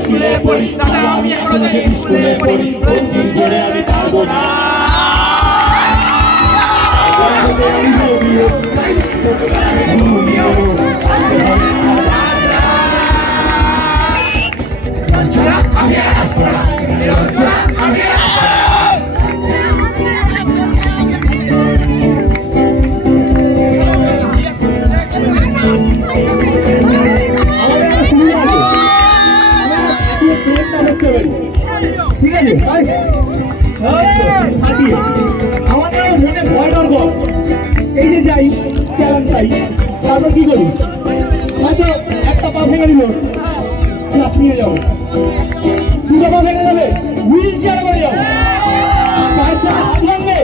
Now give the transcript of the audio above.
স্কুলে পড়ি দাদা আমি এখনো যাই স্কুলে পড়ি রঞ্জিত জোরে আমি পারবো না আমাদের মনে ভয় ডর এই যে যাই চালান চাই তারপর কি করি হয়তো একটা পা ভেঙে দিল লাফিয়ে যাবো দুটো পা ভেঙে যাবে হুইল চেয়ারে করে যাবো পায়ের সাথে হাত ভাঙবে